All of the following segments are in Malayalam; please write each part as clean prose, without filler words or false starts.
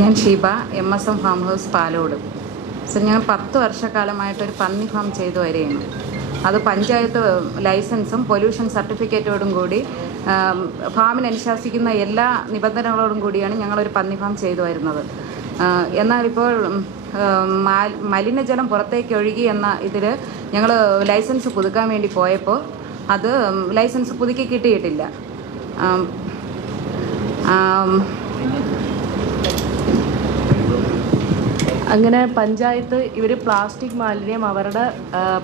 ഞാൻ Sheeba, MSM farm house Palode. Sir, ഞാൻ 10 വർഷക്കാലമായിട്ടൊരു പന്നി ഫാം ചെയ്തു വരികയാണ്. അത് പഞ്ചായത്ത് ലൈസൻസും പൊല്യൂഷൻ സർട്ടിഫിക്കറ്റോടും കൂടി ഫാമിന് അനുശാസിക്കുന്ന എല്ലാ നിബന്ധനകളോടും കൂടിയാണ് ഞങ്ങളൊരു പന്നി ഫാം ചെയ്തു വരുന്നത്. എന്നാലിപ്പോൾ മലിനജലം പുറത്തേക്ക് ഒഴുകി എന്ന ഇതിൽ ഞങ്ങൾ ലൈസൻസ് പുതുക്കാൻ വേണ്ടി പോയപ്പോൾ അത് ലൈസൻസ് പുതുക്കി കിട്ടിയിട്ടില്ല. അങ്ങനെ പഞ്ചായത്ത് ഇവർ പ്ലാസ്റ്റിക് മാലിന്യം അവരുടെ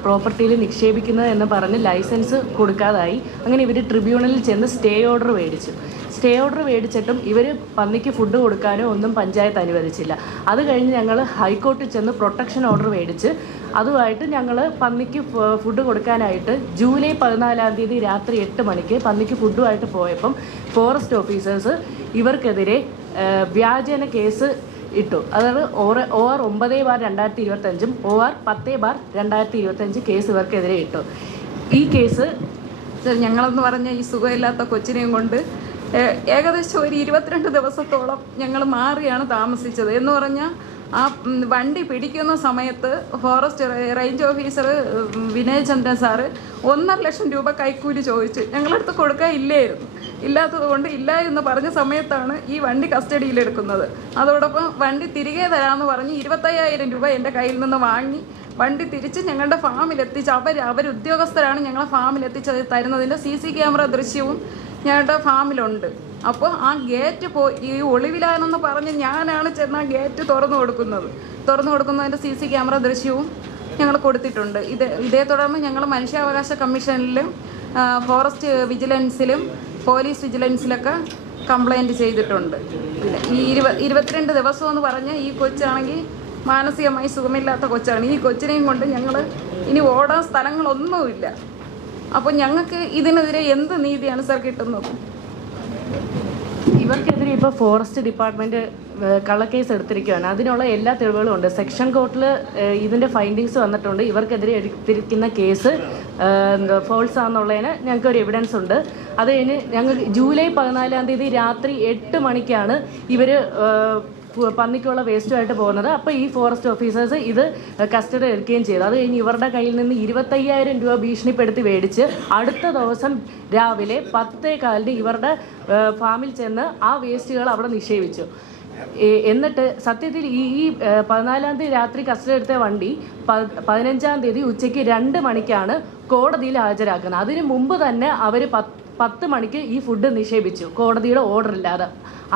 പ്രോപ്പർട്ടിയിൽ നിക്ഷേപിക്കുന്നത് എന്ന് പറഞ്ഞ് ലൈസൻസ് കൊടുക്കാതായി. അങ്ങനെ ഇവർ ട്രിബ്യൂണലിൽ ചെന്ന് സ്റ്റേ ഓർഡർ മേടിച്ചിട്ടും ഇവർ പന്നിക്ക് ഫുഡ് കൊടുക്കാനോ ഒന്നും പഞ്ചായത്ത് അനുവദിച്ചില്ല. അത് കഴിഞ്ഞ് ഞങ്ങൾ ഹൈക്കോർട്ടിൽ ചെന്ന് പ്രൊട്ടക്ഷൻ ഓർഡർ മേടിച്ച് അതുമായിട്ട് ഞങ്ങൾ പന്നിക്ക് ഫുഡ് കൊടുക്കാനായിട്ട് ജൂലൈ 14 രാത്രി 8 മണിക്ക് പന്നിക്ക് ഫുഡുമായിട്ട് പോയപ്പം ഫോറസ്റ്റ് ഓഫീസേഴ്സ് ഇവർക്കെതിരെ വ്യാജേന കേസ് ഇട്ടു. അതായത് OR 9/2025 OR 10/2025 കേസ് ഇവർക്കെതിരെ ഇട്ടു. ഈ കേസ് ഞങ്ങളെന്ന് പറഞ്ഞ ഈ സുഖമില്ലാത്ത കൊച്ചിനെയും കൊണ്ട് ഏകദേശം ഒരു 22 ദിവസത്തോളം ഞങ്ങൾ മാറിയാണ് താമസിച്ചത്. എന്ന് പറഞ്ഞാൽ ആ വണ്ടി പിടിക്കുന്ന സമയത്ത് forest range officer Vinayachandran sir 1.5 ലക്ഷം രൂപ കൈക്കൂലി ചോദിച്ചു. ഞങ്ങളടുത്ത് കൊടുക്കാൻ ഇല്ലാത്തത് കൊണ്ട് ഇല്ല എന്ന് പറഞ്ഞ സമയത്താണ് ഈ വണ്ടി കസ്റ്റഡിയിലെടുക്കുന്നത്. അതോടൊപ്പം വണ്ടി തിരികെ തരാമെന്ന് പറഞ്ഞ് 25,000 രൂപ എൻ്റെ കയ്യിൽ നിന്ന് വാങ്ങി വണ്ടി തിരിച്ച് ഞങ്ങളുടെ ഫാമിലെത്തിച്ച് അവർ ഉദ്യോഗസ്ഥരാണ് ഞങ്ങളെ ഫാമിലെത്തിച്ച് തരുന്നതിൻ്റെ CC ക്യാമറ ദൃശ്യവും ഞങ്ങളുടെ ഫാമിലുണ്ട്. അപ്പോൾ ആ ഗേറ്റ് ഈ ഒളിവിലാനെന്ന് പറഞ്ഞ് ഞാനാണ് ചെന്ന് ആ ഗേറ്റ് തുറന്നു കൊടുക്കുന്നതിൻ്റെ CC ക്യാമറ ദൃശ്യവും ഞങ്ങൾ കൊടുത്തിട്ടുണ്ട്. ഇതേ തുടർന്ന് ഞങ്ങൾ മനുഷ്യാവകാശ കമ്മീഷനിലും ഫോറസ്റ്റ് വിജിലൻസിലും പോലീസ് വിജിലൻസിലൊക്കെ കംപ്ലൈൻറ്റ് ചെയ്തിട്ടുണ്ട്. ഈ 22 ദിവസം എന്ന് പറഞ്ഞാൽ ഈ കൊച്ചാണെങ്കിൽ മാനസികമായി സുഖമില്ലാത്ത കൊച്ചാണ്. ഈ കൊച്ചിനെയും കൊണ്ട് ഞങ്ങൾ ഇനി ഓടാൻ സ്ഥലങ്ങളൊന്നുമില്ല. അപ്പോൾ ഞങ്ങൾക്ക് ഇതിനെതിരെ എന്ത് നീതിയാണ് സർ കിട്ടുന്നത്? ഇവർക്കെതിരെ ഇപ്പോൾ ഫോറസ്റ്റ് ഡിപ്പാർട്ട്മെൻറ്റ് കള്ളക്കേസ് എടുത്തിരിക്കുകയാണ്. അതിനുള്ള എല്ലാ തെളിവുകളും ഉണ്ട്. സെക്ഷൻ കോർട്ടിൽ ഇതിൻ്റെ ഫൈൻഡിങ്സ് വന്നിട്ടുണ്ട്. ഇവർക്കെതിരെ എടുത്തിരിക്കുന്ന കേസ് ഫോൾസ് ആണെന്നുള്ളതിന് ഞങ്ങൾക്കൊരു എവിഡൻസ് ഉണ്ട്. അത് കഴിഞ്ഞ് ഞങ്ങൾക്ക് ജൂലൈ 14 രാത്രി 8 മണിക്കാണ് ഇവർ പന്നിക്കുള്ള വേസ്റ്റുമായിട്ട് പോകുന്നത്. അപ്പോൾ ഈ ഫോറസ്റ്റ് ഓഫീസേഴ്സ് ഇത് കസ്റ്റഡി എടുക്കുകയും ചെയ്തു. അത് കഴിഞ്ഞ് ഇവരുടെ കയ്യിൽ നിന്ന് 25,000 രൂപ ഭീഷണിപ്പെടുത്തി മേടിച്ച് അടുത്ത ദിവസം രാവിലെ 10:15 ഇവരുടെ ഫാമിൽ ചെന്ന് ആ വേസ്റ്റുകൾ അവിടെ നിക്ഷേപിച്ചു. എന്നിട്ട് സത്യത്തിൽ ഈ 14 രാത്രി കസ്റ്റഡി എടുത്ത വണ്ടി 15 ഉച്ചയ്ക്ക് 2 മണിക്കാണ് കോടതിയിൽ ഹാജരാക്കുന്നത്. അതിന് മുമ്പ് തന്നെ അവർ 10 മണിക്ക് ഈ ഫുഡ് നിക്ഷേപിച്ചു, കോടതിയുടെ ഓർഡർ ഇല്ലാതെ.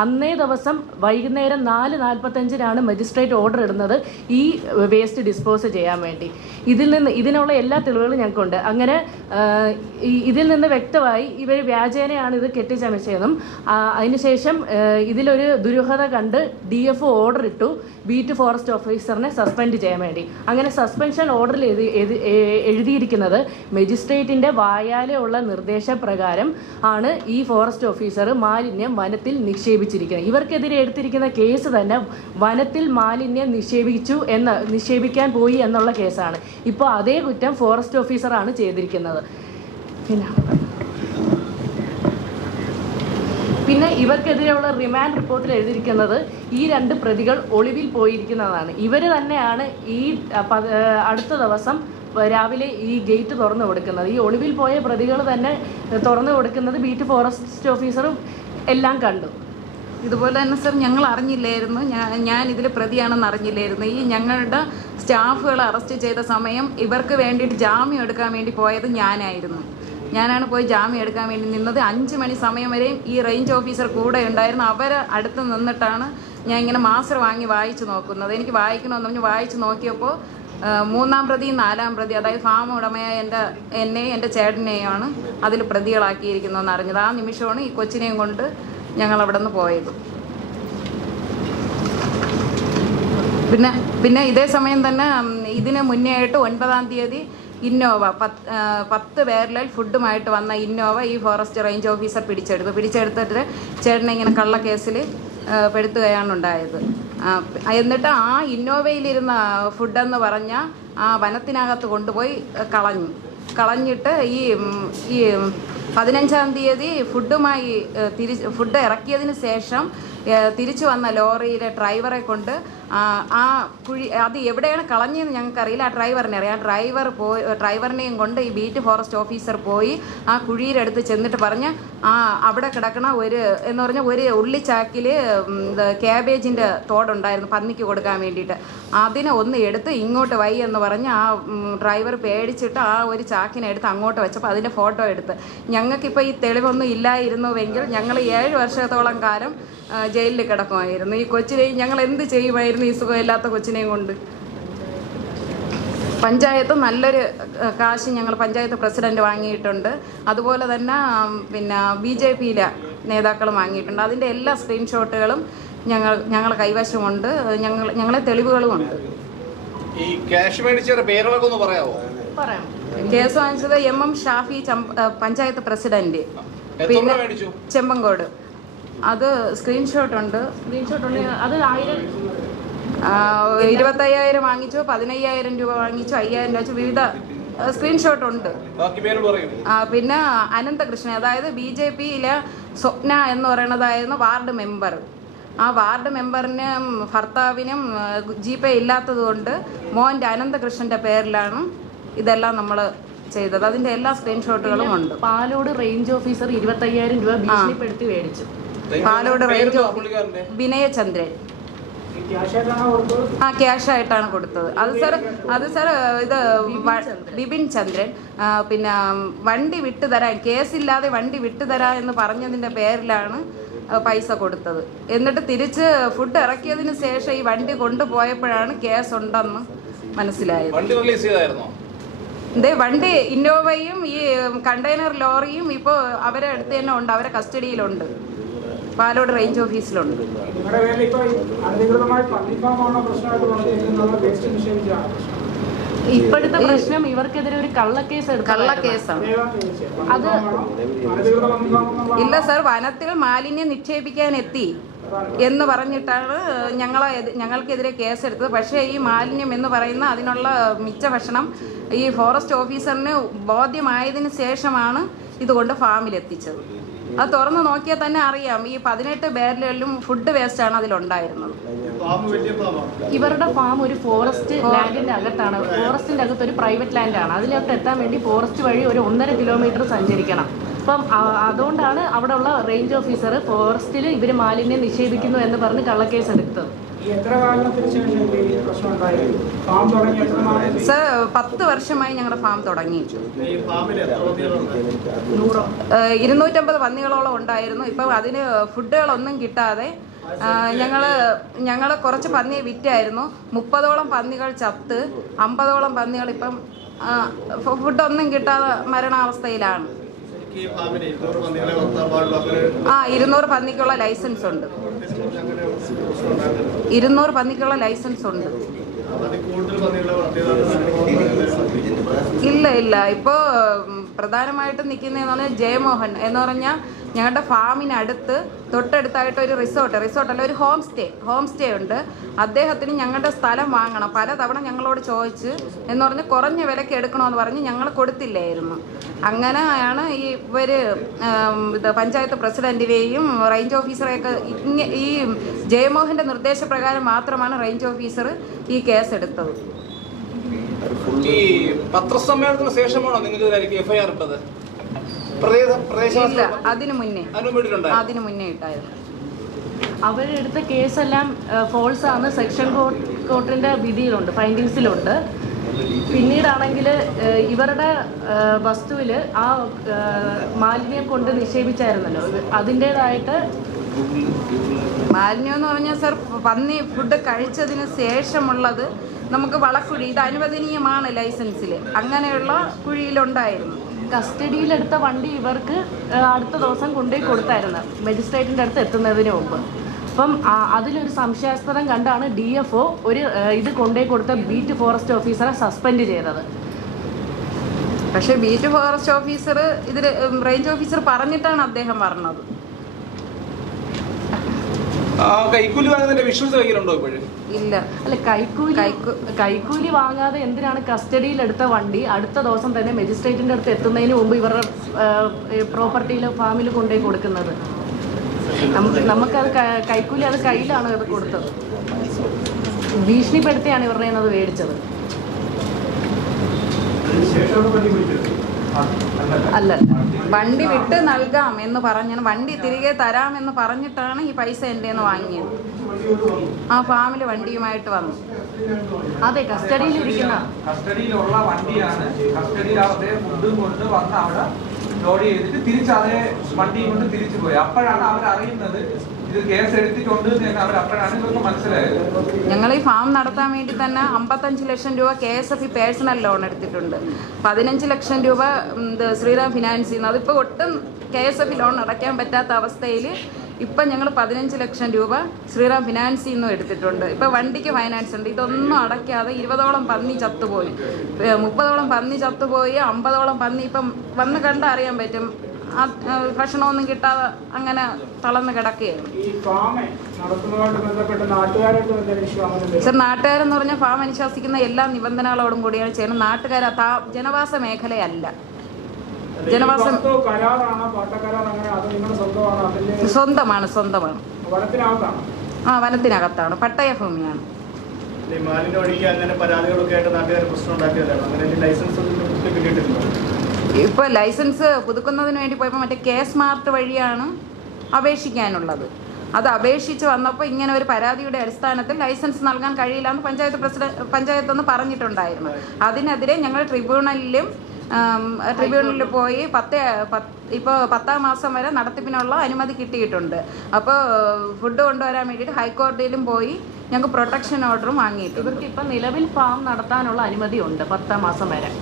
അന്നേ ദിവസം വൈകുന്നേരം 4:45 മജിസ്ട്രേറ്റ് ഓർഡർ ഇടുന്നത് ഈ വേസ്റ്റ് ഡിസ്പോസ് ചെയ്യാൻ വേണ്ടി. ഇതിനുള്ള എല്ലാ തെളിവുകളും ഞങ്ങൾക്കുണ്ട്. അങ്ങനെ ഇതിൽ നിന്ന് വ്യക്തമായി ഇവർ വ്യാജേനയാണ് ഇത് കെട്ടിച്ചമച്ചതെന്നും അതിനുശേഷം ഇതിലൊരു ദുരൂഹത കണ്ട് DFO ഓർഡർ ഇട്ടു ബീറ്റ് ഫോറസ്റ്റ് ഓഫീസറിനെ സസ്പെൻഡ് ചെയ്യാൻ വേണ്ടി. അങ്ങനെ സസ്പെൻഷൻ ഓർഡറിൽ എഴുതിയിരിക്കുന്നത് മജിസ്ട്രേറ്റിൻ്റെ വായാലുള്ള നിർദ്ദേശപ്രകാരം ആണ് ഈ ഫോറസ്റ്റ് ഓഫീസർ മാലിന്യം വനത്തിൽ നിക്ഷേപിച്ചിരിക്കുന്നത്. ഇവർക്കെതിരെ എടുത്തിരിക്കുന്ന കേസ് തന്നെ വനത്തിൽ മാലിന്യം നിക്ഷേപിക്കാൻ പോയി എന്നുള്ള കേസാണ്. ഇപ്പോൾ അതേ കുറ്റം ഫോറസ്റ്റ് ഓഫീസറാണ് ചെയ്തിരിക്കുന്നത്. പിന്നെ ഇവർക്കെതിരെയുള്ള റിമാൻഡ് റിപ്പോർട്ടിൽ എഴുതിയിരിക്കുന്നത് ഈ 2 പ്രതികൾ ഒളിവിൽ പോയിരിക്കുന്നതാണ്. ഇവർ തന്നെയാണ് ഈ അടുത്ത ദിവസം രാവിലെ ഈ ഗേറ്റ് തുറന്നു കൊടുക്കുന്നത്. ഈ ഒളിവിൽ പോയ പ്രതികൾ തന്നെ തുറന്നു കൊടുക്കുന്നത് ബീറ്റ് ഫോറസ്റ്റ് ഓഫീസറും എല്ലാം കണ്ടു. ഇതുപോലെ തന്നെ സർ, ഞങ്ങൾ അറിഞ്ഞില്ലായിരുന്നു, ഞാൻ ഇതിൽ പ്രതിയാണെന്ന് അറിഞ്ഞില്ലായിരുന്നു. ഈ ഞങ്ങളുടെ സ്റ്റാഫുകൾ അറസ്റ്റ് ചെയ്ത സമയം ഇവർക്ക് വേണ്ടിയിട്ട് ജാമ്യം എടുക്കാൻ വേണ്ടി പോയത് ഞാനാണ് പോയി ജാമ്യം എടുക്കാൻ വേണ്ടി നിന്നത്. 5 മണി സമയം വരെയും ഈ റേഞ്ച് ഓഫീസർ കൂടെ ഉണ്ടായിരുന്നു. അവരെ അടുത്ത് നിന്നിട്ടാണ് ഞാൻ ഇങ്ങനെ മാസ്റ്റർ വാങ്ങി വായിച്ചു നോക്കുന്നത്. എനിക്ക് വായിക്കണമെന്ന് പറഞ്ഞ് വായിച്ച് നോക്കിയപ്പോൾ 3-ാം പ്രതി 4-ാം പ്രതി, അതായത് ഫാം ഉടമയായ എന്നെയും എൻ്റെ ചേട്ടനെയാണ് അതിൽ പ്രതികളാക്കിയിരിക്കുന്നതെന്ന് അറിഞ്ഞത്. ആ നിമിഷമാണ് ഈ കൊച്ചിനെയും കൊണ്ട് ഞങ്ങൾ അവിടെ നിന്ന് പോയത്. പിന്നെ ഇതേ സമയം തന്നെ ഇതിന് മുന്നേ ആയിട്ട് 9-ാം തീയതി ഇന്നോവ 10 പേരിൽ ഫുഡുമായിട്ട് വന്ന ഇന്നോവ ഈ ഫോറസ്റ്റ് റേഞ്ച് ഓഫീസർ പിടിച്ചെടുത്തിട്ട് ചേട്ടനെ ഇങ്ങനെ കള്ളക്കേസിൽ പെടുത്തുകയാണ് ഉണ്ടായത്. എന്നിട്ട് ആ ഇന്നോവയിലിരുന്ന ഫുഡെന്ന് പറഞ്ഞാൽ ആ വനത്തിനകത്ത് കൊണ്ടുപോയി കളഞ്ഞിട്ട് ഈ 15-ാം തീയതി ഫുഡ് ഇറക്കിയതിന് ശേഷം തിരിച്ചു വന്ന ലോറിയിലെ ഡ്രൈവറെ കൊണ്ട് ആ കുഴി അത് എവിടെയാണ് കളഞ്ഞതെന്ന് ഞങ്ങൾക്കറിയില്ല. ആ ഡ്രൈവറിനെ അറിയാം. ഡ്രൈവറിനെയും കൊണ്ട് ഈ ബീറ്റ് ഫോറസ്റ്റ് ഓഫീസർ പോയി ആ കുഴിയിലെടുത്ത് ചെന്നിട്ട് പറഞ്ഞ് അവിടെ കിടക്കണ എന്ന് പറഞ്ഞാൽ ഒരു ഉള്ളിച്ചാക്കിൽ ക്യാബേജിൻ്റെ തോടുണ്ടായിരുന്നു പന്നിക്ക് കൊടുക്കാൻ വേണ്ടിയിട്ട്. അതിനെ ഒന്ന് എടുത്ത് ഇങ്ങോട്ട് വൈ എന്ന് പറഞ്ഞ് ആ ഡ്രൈവർ പേടിച്ചിട്ട് ആ ഒരു ചാക്കിനെ എടുത്ത് അങ്ങോട്ട് വെച്ചപ്പോൾ അതിൻ്റെ ഫോട്ടോ എടുത്ത്. ഞങ്ങൾക്കിപ്പോൾ ഈ തെളിവൊന്നും ഇല്ലായിരുന്നുവെങ്കിൽ ഞങ്ങൾ 7 വർഷത്തോളം കാലം ജയിലിൽ കിടക്കുമായിരുന്നു. ഈ കൊച്ചിനെയും ഞങ്ങൾ എന്ത് ചെയ്യുമായിരുന്നു ഈ സുഖമില്ലാത്ത കൊച്ചിനെയും കൊണ്ട്? പഞ്ചായത്ത് നല്ലൊരു കാശ് ഞങ്ങൾ പഞ്ചായത്ത് പ്രസിഡന്റ് വാങ്ങിയിട്ടുണ്ട്. അതുപോലെ തന്നെ പിന്നെ BJPയിലെ നേതാക്കൾ വാങ്ങിയിട്ടുണ്ട്. അതിൻ്റെ എല്ലാ സ്ക്രീൻഷോട്ടുകളും ഞങ്ങളെ കൈവശമുണ്ട്. ഞങ്ങളെ തെളിവുകളുമുണ്ട്. ഈ ക്യാഷ് മേടിച്ചവരുടെ പേരുകളൊക്കെ ഒന്ന് പറയാമോ? പറയാം. കേസ് വാങ്ങിച്ചത് MM ഷാഫി പഞ്ചായത്ത് പ്രസിഡന്റ്, പിന്നെ ചെമ്പങ്കോട്. അത് സ്ക്രീൻഷോട്ട് ഉണ്ട്. അത് 25,000 വാങ്ങിച്ചു, 15,000 രൂപ വാങ്ങിച്ചു, 5,000 രൂപ വെച്ചു. വിവിധ സ്ക്രീൻഷോട്ട് ഉണ്ട്. പിന്നെ അനന്തകൃഷ്ണൻ, അതായത് BJPയിലെ സ്വപ്ന എന്ന് പറയുന്നതായിരുന്നു വാർഡ് മെമ്പർ. ആ വാർഡ് മെമ്പറിന് ഭർത്താവിനും GPay ഇല്ലാത്തത് കൊണ്ട് മോൻ്റെ അനന്തകൃഷ്ണൻ്റെ പേരിലാണ് ഇതെല്ലാം നമ്മൾ ചെയ്തത്. അതിൻ്റെ എല്ലാ സ്ക്രീൻഷോട്ടുകളും ഉണ്ട്. പാലോട് റേഞ്ച് ഓഫീസർ 25,000 രൂപ ഭീഷണിപ്പെടുത്തി മേടിച്ചു. പാലോട് റേഞ്ച് വിനയചന്ദ്രൻ ക്യാഷ് ആയിട്ടാണ് കൊടുത്തത്. അത് സാർ ഇത് ബിപിൻ ചന്ദ്രൻ. പിന്നെ വണ്ടി വിട്ടുതരാൻ, കേസില്ലാതെ വണ്ടി വിട്ടുതരാം എന്ന് പറഞ്ഞതിൻ്റെ പേരിലാണ് പൈസ കൊടുത്തത്. എന്നിട്ട് തിരിച്ച് ഫുഡ് ഇറക്കിയതിന് ശേഷം ഈ വണ്ടി കൊണ്ടുപോയപ്പോഴാണ് കേസ് ഉണ്ടെന്ന് മനസ്സിലായത്. വണ്ടി ഇന്നോവയും ഈ കണ്ടെയ്നർ ലോറിയും ഇപ്പോൾ അവരെ അടുത്ത് തന്നെ ഉണ്ട്, അവരെ കസ്റ്റഡിയിലുണ്ട്, പാലോട് റേഞ്ച് ഓഫീസിലുണ്ട്. ഇപ്പോഴത്തെ പ്രശ്നം ഇവർക്കെതിരെ ഒരു കള്ളക്കേസാണ്. അത് ഇല്ല സാർ, വനത്തിൽ മാലിന്യം നിക്ഷേപിക്കാൻ എത്തി എന്ന് പറഞ്ഞിട്ടാണ് ഞങ്ങൾക്കെതിരെ കേസെടുത്തത്. പക്ഷേ ഈ മാലിന്യം എന്ന് പറയുന്ന അതിനുള്ള മിച്ച ഭക്ഷണം ഈ ഫോറസ്റ്റ് ഓഫീസറിന് ബോധ്യമായതിനു ശേഷമാണ് ഇതുകൊണ്ട് ഫാമിലെത്തിച്ചത്. അത് തുറന്ന് നോക്കിയാൽ തന്നെ അറിയാം, ഈ 18 ബാരലുകളിലും ഫുഡ് വേസ്റ്റാണ് അതിലുണ്ടായിരുന്നത്. ഇവരുടെ ഫാം ഒരു ഫോറസ്റ്റ് ലാൻഡിന്റെ അകത്താണ്. ഫോറസ്റ്റിന്റെ അകത്ത് ഒരു പ്രൈവറ്റ് ലാൻഡാണ്. അതിലോട്ട് എത്താൻ വേണ്ടി ഫോറസ്റ്റ് വഴി ഒരു 1.5 കിലോമീറ്റർ സഞ്ചരിക്കണം. അപ്പം അതുകൊണ്ടാണ് അവിടെ ഉള്ള റേഞ്ച് ഓഫീസർ ഫോറസ്റ്റിൽ ഇവർ മാലിന്യം നിക്ഷേപിക്കുന്നു എന്ന് പറഞ്ഞ് കള്ളക്കേസ് എടുത്തത്. സർ 10 വർഷമായി ഞങ്ങളുടെ ഫാം തുടങ്ങി. 250 പന്നികളോളം ഉണ്ടായിരുന്നു. ഇപ്പം അതിന് ഫുഡുകളൊന്നും കിട്ടാതെ ഞങ്ങൾ കുറച്ച് പന്നിയെ വിറ്റായിരുന്നു. 30ഓളം പന്നികൾ ചത്ത്, 50ഓളം പന്നികൾ ഇപ്പം ഫുഡൊന്നും കിട്ടാതെ മരണാവസ്ഥയിലാണ്. 200 പന്നിക്കുള്ള ലൈസൻസ് ഉണ്ട്. 200 പന്നിക്കുള്ള ലൈസൻസ് ഉണ്ട്. ഇല്ല ഇപ്പോൾ പ്രധാനമായിട്ടും നിൽക്കുന്നതെന്ന് പറഞ്ഞാൽ ജയമോഹൻ എന്ന് പറഞ്ഞാൽ ഞങ്ങളുടെ ഫാമിനടുത്ത് തൊട്ടടുത്തായിട്ട് ഒരു റിസോർട്ടല്ല, ഒരു ഹോം സ്റ്റേ ഉണ്ട്. അദ്ദേഹത്തിന് ഞങ്ങളുടെ സ്ഥലം വാങ്ങണം. പലതവണ ഞങ്ങളോട് ചോദിച്ച് എന്ന് പറഞ്ഞ് കുറഞ്ഞ വിലയ്ക്ക് എടുക്കണമെന്ന് പറഞ്ഞ് ഞങ്ങൾ കൊടുത്തില്ലായിരുന്നു. അങ്ങനെയാണ് ഇവർ പഞ്ചായത്ത് പ്രസിഡന്റിനെയും റേഞ്ച് ഓഫീസറെയൊക്കെ ഈ ജയമോഹൻ്റെ നിർദ്ദേശപ്രകാരം മാത്രമാണ് റേഞ്ച് ഓഫീസർ ഈ കേസ് എടുത്തത്. ഈ പത്രസമ്മേളനത്തിന് ശേഷമാണോ നിങ്ങൾക്ക് FIR ഇട്ടത്? ഇല്ല, അതിനു മുന്നേ ഇട്ടായിരുന്നു. അവരെടുത്ത കേസെല്ലാം ഫോൾസ് ആണ്. സെക്ഷൻ കോർട്ടിന്റെ വിധിയിലുണ്ട്, ഫൈൻഡിങ്സിലുണ്ട്. പിന്നീടാണെങ്കിൽ ഇവരുടെ വസ്തുവിൽ ആ മാലിന്യം കൊണ്ട് നിക്ഷേപിച്ചായിരുന്നല്ലോ, അതിൻ്റേതായിട്ട് മാലിന്യം എന്ന് പറഞ്ഞാൽ സാർ പന്നി ഫുഡ് കഴിച്ചതിന് ശേഷമുള്ളത് നമുക്ക് വളക്കുഴി, ഇത് അനുവദനീയമാണ് ലൈസൻസിൽ, അങ്ങനെയുള്ള കുഴിയിലുണ്ടായിരുന്നു. കസ്റ്റഡിയിലെടുത്ത വണ്ടി ഇവർക്ക് അടുത്ത ദിവസം കൊണ്ടുപോയി കൊടുത്തായിരുന്നു മജിസ്ട്രേറ്റിൻ്റെ അടുത്ത് എത്തുന്നതിന് മുമ്പ്. അപ്പം അതിലൊരു സംശയാസ്പദം കണ്ടാണ് DFO ഇത് കൊണ്ടുപോയി കൊടുത്ത ബീറ്റ് ഫോറസ്റ്റ് ഓഫീസറെ സസ്പെൻഡ് ചെയ്തത്. പക്ഷേ ബീറ്റ് ഫോറസ്റ്റ് ഓഫീസർ ഇതിൽ റേഞ്ച് ഓഫീസർ പറഞ്ഞിട്ടാണ് അദ്ദേഹം പറഞ്ഞത്. കൈക്കൂലി വാങ്ങുന്നതിന്റെ വിഷ്വൽസ് കയ്യിലുണ്ടോ ഇപ്പോഴും? ഇല്ല. അല്ല, കൈക്കൂലി വാങ്ങാതെ എന്തിനാണ് കസ്റ്റഡിയിലെടുത്ത വണ്ടി അടുത്ത ദിവസം തന്നെ മജിസ്ട്രേറ്റിന്റെ അടുത്ത് എത്തുന്നതിന് മുമ്പ് ഇവരുടെ പ്രോപ്പർട്ടിയിലോ ഫാമിൽ കൊണ്ടുപോയി കൊടുക്കുന്നത്? നമുക്കത് കൈക്കൂലി അത് കയ്യിലാണ് അത് കൊടുത്തത്. ഭീഷണിപ്പെടുത്തിയാണ് ഇവരുടെ അത് മേടിച്ചത്. അല്ല, വണ്ടി വിട്ട് നൽകാം എന്ന് പറഞ്ഞാണ്, വണ്ടി തിരികെ തരാമെന്ന് പറഞ്ഞിട്ടാണ് ഈ പൈസ എൻ്റെ നിന്ന് വാങ്ങിയത്. ആ ഫാമിലി വണ്ടിയുമായിട്ട് വന്നു. അതെ, കസ്റ്റഡിയിലിരിക്കുന്ന കസ്റ്റഡിയിലുള്ള വണ്ടിയാണ്. കസ്റ്റഡിയിൽ അവരുടെ ഫുഡും കൊണ്ട് വന്ന് അവിടെ ലോഡ് ചെയ്തിട്ട് തിരിച്ച് അതേ വണ്ടിയും കൊണ്ട് തിരിച്ചു പോയി. അപ്പോഴാണ് അവർ അറിയുന്നത് ഇത് കേസ് എടുത്തിട്ടുണ്ട് എന്ന് അപ്പോഴാണ് ഇവർക്ക് മനസ്സിലായത്. ഞങ്ങൾ ഈ ഫാം നടത്താൻ വേണ്ടി തന്നെ 55 ലക്ഷം രൂപ KSFE പേഴ്സണൽ ലോൺ എടുത്തിട്ടുണ്ട്. 15 ലക്ഷം രൂപ ശ്രീറാം ഫിനാൻസിൽ നിന്ന്. അതിപ്പോൾ ഒട്ടും KSFE ലോൺ അടയ്ക്കാൻ പറ്റാത്ത അവസ്ഥയിൽ ഇപ്പം ഞങ്ങൾ 15 ലക്ഷം രൂപ ശ്രീറാം ഫിനാൻസിൽ നിന്നും എടുത്തിട്ടുണ്ട്. ഇപ്പം വണ്ടിക്ക് ഫൈനാൻസ് ഉണ്ട്. ഇതൊന്നും അടയ്ക്കാതെ 20ഓളം പന്നി ചത്തുപോയി, 30ഓളം പന്നി ചത്തുപോയി, 50ഓളം പന്നി ഇപ്പം വന്ന് കണ്ടാൽ അറിയാൻ പറ്റും. ഭക്ഷണമൊന്നും കിട്ടാതെ അങ്ങനെ തളർന്ന് കിടക്കുകയാണ്. സർ, നാട്ടുകാരെന്ന് പറഞ്ഞാൽ ഫാം അനുശാസിക്കുന്ന എല്ലാ നിബന്ധനകളോടും കൂടിയാണ് ചെയ്യുന്നത്. നാട്ടുകാർ ജനവാസ മേഖലയല്ല. ജനവാസം സ്വന്തമാണ്. ആ, വനത്തിനകത്താണ്, പട്ടയ ഭൂമിയാണ്. ഇപ്പോൾ ലൈസൻസ് പുതുക്കുന്നതിന് വേണ്ടി പോയപ്പോൾ മറ്റേ K-സ്മാർട്ട് വഴിയാണ് അപേക്ഷിക്കാനുള്ളത്. അത് അപേക്ഷിച്ച് വന്നപ്പോൾ ഇങ്ങനെ ഒരു പരാതിയുടെ അടിസ്ഥാനത്തിൽ ലൈസൻസ് നൽകാൻ കഴിയില്ല എന്ന് പഞ്ചായത്തൊന്ന് പറഞ്ഞിട്ടുണ്ടായിരുന്നു. അതിനെതിരെ ഞങ്ങൾ ട്രിബ്യൂണലിൽ പോയി ഇപ്പോൾ 10-ാം മാസം വരെ നടത്തിപ്പിനുള്ള അനുമതി കിട്ടിയിട്ടുണ്ട്. അപ്പോൾ ഫുഡ് കൊണ്ടുവരാൻ വേണ്ടിയിട്ട് ഹൈക്കോടതിയിലും പോയി ഞങ്ങൾക്ക് പ്രൊട്ടക്ഷൻ ഓർഡറും വാങ്ങിയിട്ടുണ്ട്. ഇവർക്ക് ഇപ്പം നിലവിൽ ഫാം നടത്താനുള്ള അനുമതി ഉണ്ട് 10-ാം മാസം വരെ.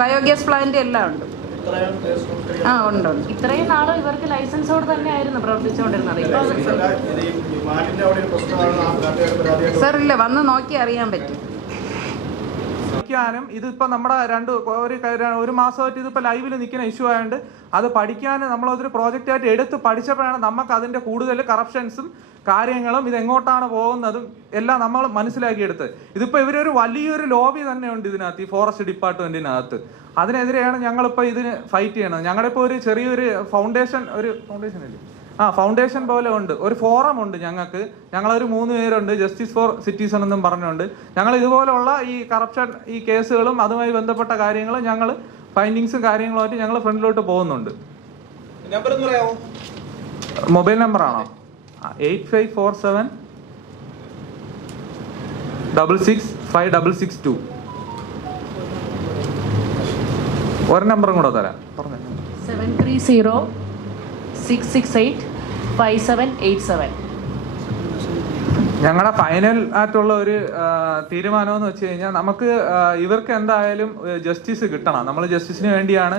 ബയോഗ്യാസ് പ്ലാന്റ് എല്ലാം ഉണ്ട്. ആ, ഉണ്ട്. ഇത്രയും നാളും ഇവർക്ക് ലൈസൻസോട് തന്നെ ആയിരുന്നു പ്രവർത്തിച്ചുകൊണ്ടിരുന്നത്. സർ, ഇല്ല, വന്ന് നോക്കി അറിയാൻ പറ്റും. ഇതിപ്പോ നമ്മുടെ ഒരു മാസമായിട്ട് ഇതിപ്പോ ലൈവിൽ നിൽക്കുന്ന ഇഷ്യൂ ആയതുകൊണ്ട് അത് പഠിക്കാൻ നമ്മളതൊരു പ്രോജക്റ്റായിട്ട് എടുത്ത് പഠിച്ചപ്പോഴാണ് നമുക്ക് അതിന്റെ കൂടുതൽ കറപ്ഷൻസും കാര്യങ്ങളും ഇതെങ്ങോട്ടാണ് പോകുന്നതും എല്ലാം നമ്മൾ മനസ്സിലാക്കിയെടുത്ത്. ഇതിപ്പോൾ ഇവരൊരു വലിയൊരു ലോബി തന്നെ ഉണ്ട് ഇതിനകത്ത്, ഈ ഫോറസ്റ്റ് ഡിപ്പാർട്ട്മെന്റിനകത്ത്. അതിനെതിരെയാണ് ഞങ്ങളിപ്പോൾ ഇതിന് ഫൈറ്റ് ചെയ്യണത്. ഞങ്ങളിപ്പോൾ ഒരു ചെറിയൊരു ഫൗണ്ടേഷൻ പോലെ ഉണ്ട്, ഒരു ഫോറം ഉണ്ട് ഞങ്ങൾക്ക്. ഞങ്ങളൊരു 3 പേരുണ്ട്, ജസ്റ്റിസ് ഫോർ സിറ്റിസൺ എന്നും പറഞ്ഞുകൊണ്ട്. ഞങ്ങൾ ഇതുപോലുള്ള ഈ കറപ്ഷൻ, ഈ കേസുകളും അതുമായി ബന്ധപ്പെട്ട കാര്യങ്ങളും ഞങ്ങൾ ഫൈൻഡിങ്സും കാര്യങ്ങളുമായിട്ട് ഞങ്ങൾ ഫ്രണ്ടിലോട്ട് പോകുന്നുണ്ട്. മൊബൈൽ നമ്പറാണോ? 8547665662. ഒരു നമ്പറും കൂടെ തരാം, പറഞ്ഞു. 7306685787. ഞങ്ങളുടെ ഫൈനൽ ആയിട്ടുള്ള ഒരു തീരുമാനം എന്ന് വെച്ച് കഴിഞ്ഞാൽ നമുക്ക് ഇവർക്ക് എന്തായാലും ജസ്റ്റിസ് കിട്ടണം. നമ്മൾ ജസ്റ്റിസിന് വേണ്ടിയാണ്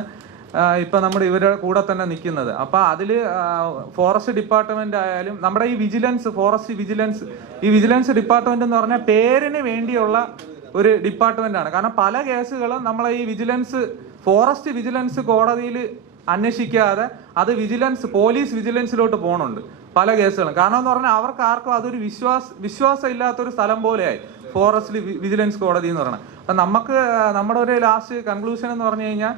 ഇപ്പൊ നമ്മുടെ ഇവരുടെ കൂടെ തന്നെ നിൽക്കുന്നത്. അപ്പൊ അതില് ഫോറസ്റ്റ് ഡിപ്പാർട്ട്മെന്റ് ആയാലും നമ്മുടെ ഈ ഫോറസ്റ്റ് വിജിലൻസ് ഡിപ്പാർട്ട്മെന്റ് എന്ന് പറഞ്ഞാൽ പേരിന് വേണ്ടിയുള്ള ഒരു ഡിപ്പാർട്ട്മെന്റ് ആണ്. കാരണം പല കേസുകളും നമ്മളെ ഈ ഫോറസ്റ്റ് വിജിലൻസ് കോടതിയിൽ അന്വേഷിക്കാതെ അത് പോലീസ് വിജിലൻസിലോട്ട് പോകണുണ്ട് പല കേസുകളും. കാരണം എന്ന് പറഞ്ഞാൽ അവർക്ക് ആർക്കും അതൊരു വിശ്വാസം ഇല്ലാത്തൊരു സ്ഥലം പോലെയായി ഫോറസ്റ്റ് വിജിലൻസ് കോടതി എന്ന് പറയുന്നത്. അപ്പം നമുക്ക് നമ്മുടെ ഒരു ലാസ്റ്റ് കൺക്ലൂഷൻ എന്ന് പറഞ്ഞു കഴിഞ്ഞാൽ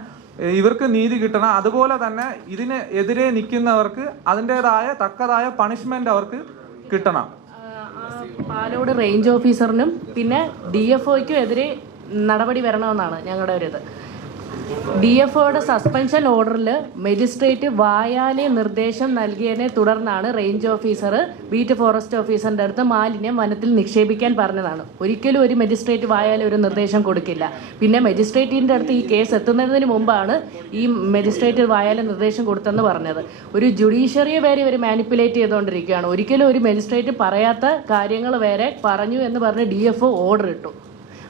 ഇവർക്ക് നീതി കിട്ടണം. അതുപോലെ തന്നെ ഇതിന് എതിരെ നിൽക്കുന്നവർക്ക് അതിൻ്റെതായ തക്കതായ പണിഷ്മെന്റ് അവർക്ക് കിട്ടണം. പാലോട് റേഞ്ച് ഓഫീസറിനും പിന്നെ DFOയ്ക്കും എതിരെ നടപടി വരണമെന്നാണ് ഞങ്ങളുടെ ഒരു ഇത്. DFOയുടെ സസ്പെൻഷൻ ഓർഡറിൽ മജിസ്ട്രേറ്റ് വായാലെ നിർദ്ദേശം നൽകിയതിനെ തുടർന്നാണ് റേഞ്ച് ഓഫീസർ ബീറ്റ് ഫോറസ്റ്റ് ഓഫീസറിൻ്റെ അടുത്ത് മാലിന്യം വനത്തിൽ നിക്ഷേപിക്കാൻ പറഞ്ഞതാണ്. ഒരിക്കലും ഒരു മജിസ്ട്രേറ്റ് വായാലെ ഒരു നിർദ്ദേശം കൊടുക്കില്ല. പിന്നെ മജിസ്ട്രേറ്റിൻ്റെ അടുത്ത് ഈ കേസ് എത്തുന്നതിന് മുമ്പാണ് ഈ മജിസ്ട്രേറ്റ് വായാലെ നിർദ്ദേശം കൊടുത്തെന്ന് പറഞ്ഞത്. ഒരു ജുഡീഷ്യറിയെ വരെ ഇവർ മാനിപ്പുലേറ്റ് ചെയ്തുകൊണ്ടിരിക്കുകയാണ്. ഒരിക്കലും ഒരു മജിസ്ട്രേറ്റ് പറയാത്ത കാര്യങ്ങൾ വരെ പറഞ്ഞു എന്ന് പറഞ്ഞ് DFO ഓർഡർ ഇട്ടു.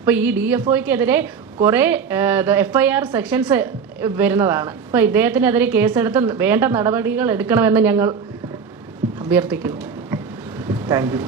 അപ്പോൾ ഈ DFOയ്ക്കെതിരെ കുറേ FIR സെക്ഷൻസ് വരുന്നതാണ്. അപ്പോൾ ഇദ്ദേഹത്തിനെതിരെ കേസെടുത്ത് വേണ്ട നടപടികൾ എടുക്കണമെന്ന് ഞങ്ങൾ അഭ്യർത്ഥിക്കുന്നു. Thank you.